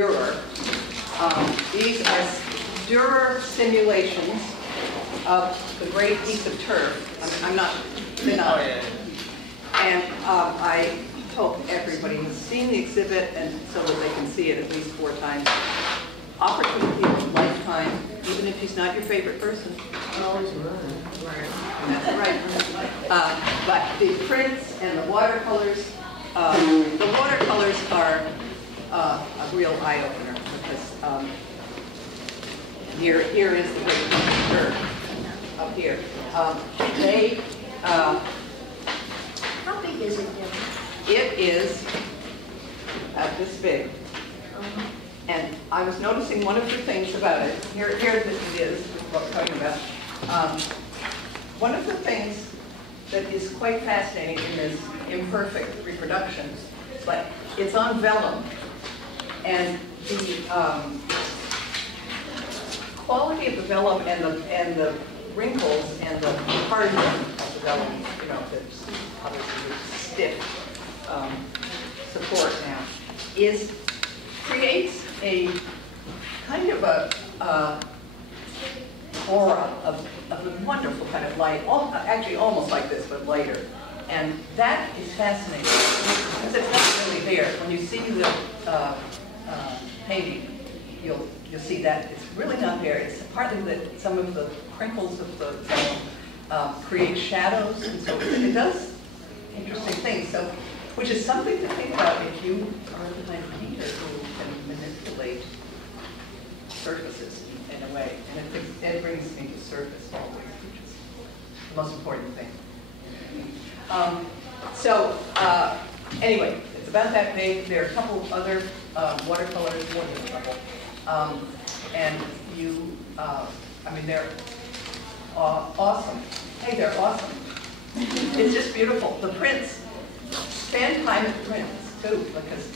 Durer. These are Durer simulations of the great piece of turf. I'm not denying. And I hope everybody has seen the exhibit, and so that they can see it at least 4 times. Opportunity of a lifetime, even if he's not your favorite person. Always running. That's right. But the prints and the watercolors are a real eye-opener, because here is the great curve up here. How big is it, Deborah? It is this big. And I was noticing one of the things about it. Here this is what we're talking about. One of the things that is quite fascinating in this imperfect reproduction, but it's on vellum, and the quality of the vellum and the wrinkles and the hardness of the vellum, you know, that's obviously stiff support now, creates a kind of a aura of a wonderful kind of light, actually almost like this, but lighter. And that is fascinating, because it's not really there. When you see the painting, you'll see that it's really not there. It's partly that some of the crinkles of the film create shadows, and so it does interesting things. So, which is something to think about if you are the kind of painter who can manipulate surfaces in a way. And it brings me to surface always, which is the most important thing. Anyway, it's about that big. There are a couple other watercolors, more than a couple. And you, I mean, they're awesome. Hey, they're awesome. It's just beautiful. The prints, spend time at the prints too, because,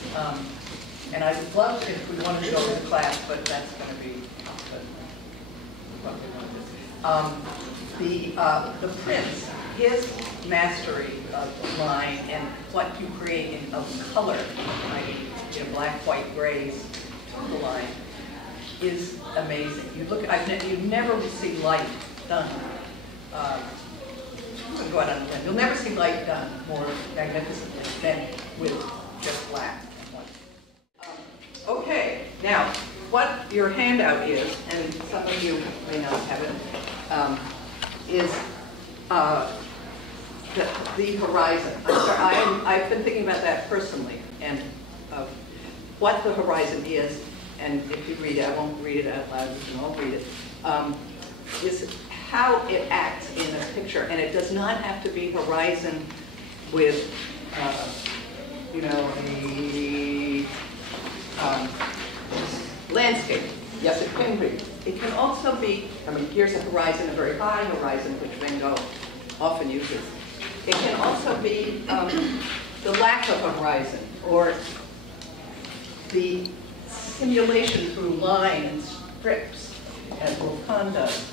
and I'd love if we wanted to go to the class, but that's going to be the prints, his mastery of line and what you create of color, i.e., black, white, grays to the line, is amazing. You look at, you never see light done. Go out on a limb. You'll never see light done more magnificently than with just black and white. Okay, now what your handout is, and some of you may not have it, is the horizon. I've been thinking about that personally, and what the horizon is, and if you read it, I won't read it out loud, you can all read it, is how it acts in a picture. And it does not have to be horizon with, a landscape. Yes, it can be. It can also be, I mean, here's a horizon, a very high horizon, which Van Gogh often uses. It can also be the lack of a horizon, or the simulation through line and strips, as Wolfgang does,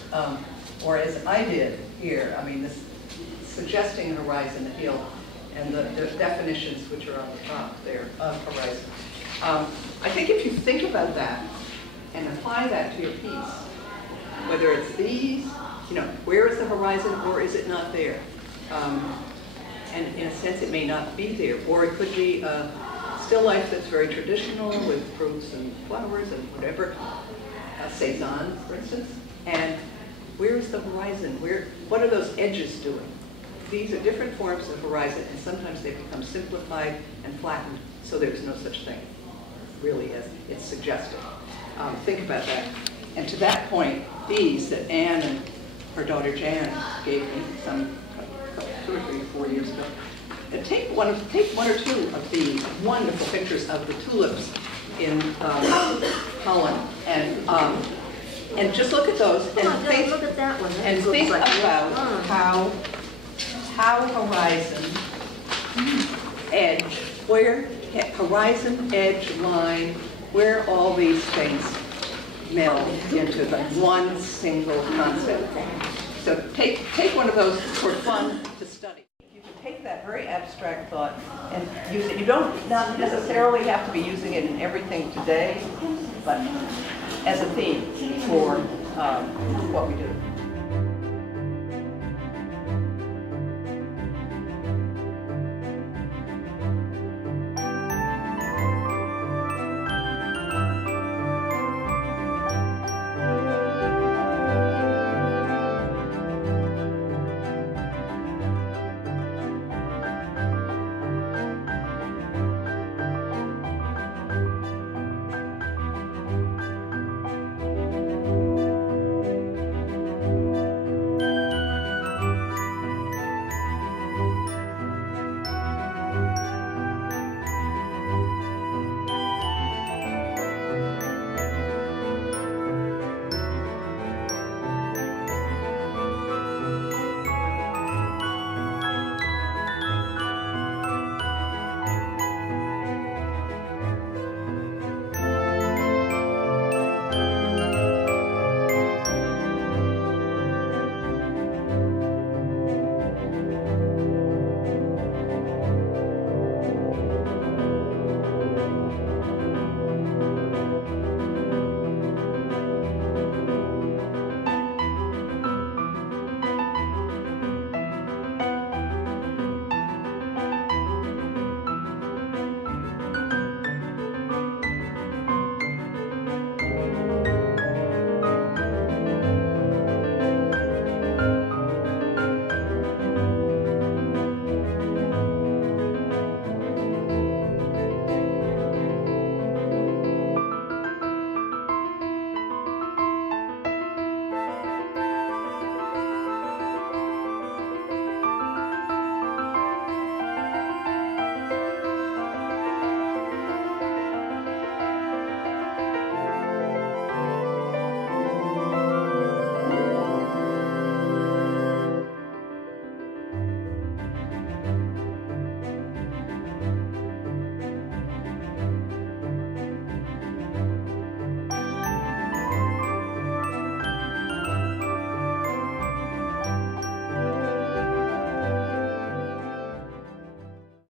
or as I did here. I mean, this suggesting a horizon, the hill, and the definitions which are on the top there of horizon. I think if you think about that and apply that to your piece, whether it's these, where is the horizon, or is it not there? And in a sense, it may not be there, or it could be a still life that's very traditional with fruits and flowers and whatever, Cézanne, for instance. And where is the horizon? What are those edges doing? These are different forms of horizon, and sometimes they become simplified and flattened, so there's no such thing, really, as it's suggested. Think about that. And to that point, these that Anne and her daughter Jan gave me some 2 or 3 or 4 years ago. Take one or two of the wonderful pictures of the tulips in Holland, and just look at those and think. Look at that one. And think about how horizon, edge, where horizon, edge, line, where all these things meld into the one single concept. So take one of those for fun to study. You can take that very abstract thought and use it. You don't not necessarily have to be using it in everything today, but as a theme for what we do.